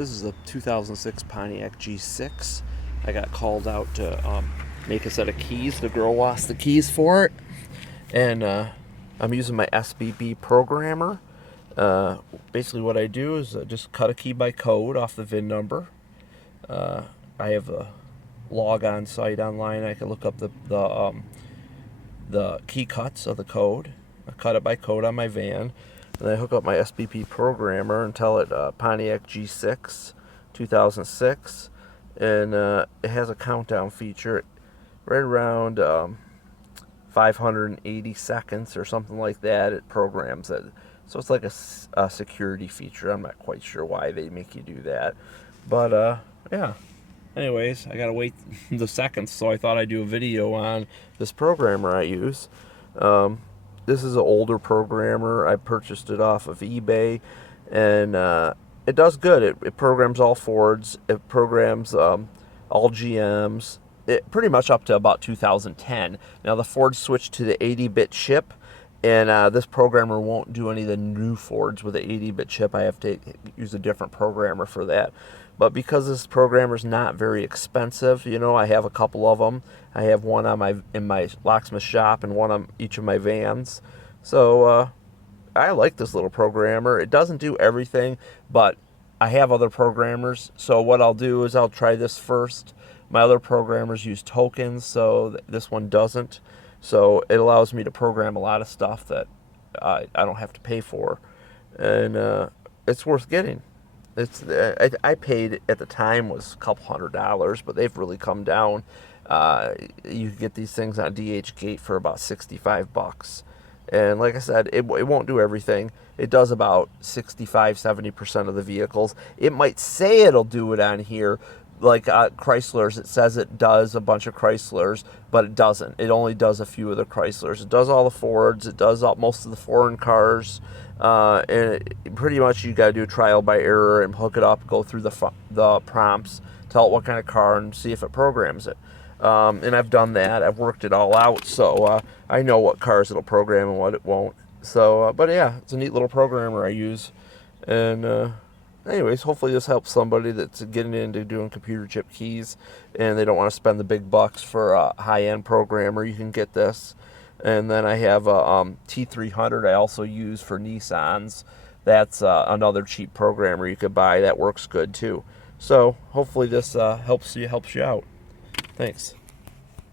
This is a 2006 Pontiac G6. I got called out to make a set of keys. The girl lost the keys for it. And I'm using my SSB programmer. Basically what I do is just cut a key by code off the VIN number. I have a log on site online. I can look up the key cuts of the code. I cut it by code on my van. And I hook up my SSB programmer and tell it Pontiac G6 2006, and it has a countdown feature right around 580 seconds or something like that. It programs it, so it's like a security feature. I'm not quite sure why they make you do that, but yeah. Anyways, I gotta wait the seconds, so I thought I'd do a video on this programmer I use. This is an older programmer. I purchased it off of eBay, and it does good. It programs all Fords. It programs all GMs. It pretty much up to about 2010. Now the Ford switched to the 80-bit chip, and this programmer won't do any of the new Fords with the 80-bit chip. I have to use a different programmer for that. But because this programmer is not very expensive, you know, I have a couple of them. I have one on in my locksmith shop and one on each of my vans. So I like this little programmer. It doesn't do everything, but I have other programmers. So what I'll do is I'll try this first. My other programmers use tokens, so this one doesn't. So it allows me to program a lot of stuff that I don't have to pay for, and it's worth getting. I paid at the time was a couple $100, but they've really come down. You can get these things on DHgate for about $65, and like I said, it won't do everything. It does about 65-70% of the vehicles. It might say it'll do it on here, like Chryslers. It says it does a bunch of Chryslers, but it doesn't. It only does a few of the Chryslers. It does all the Fords. It does most of the foreign cars. And pretty much you got to do trial by error and hook it up, go through the prompts, tell it what kind of car, and see if it programs it. And I've done that. I've worked it all out, so I know what cars it'll program and what it won't. So, but yeah, it's a neat little programmer I use. And anyways, hopefully this helps somebody that's getting into doing computer chip keys and they don't want to spend the big bucks for a high-end programmer. You can get this. And then I have a T300 I also use for Nissans. That's another cheap programmer you could buy that works good too. So hopefully this helps you out. Thanks.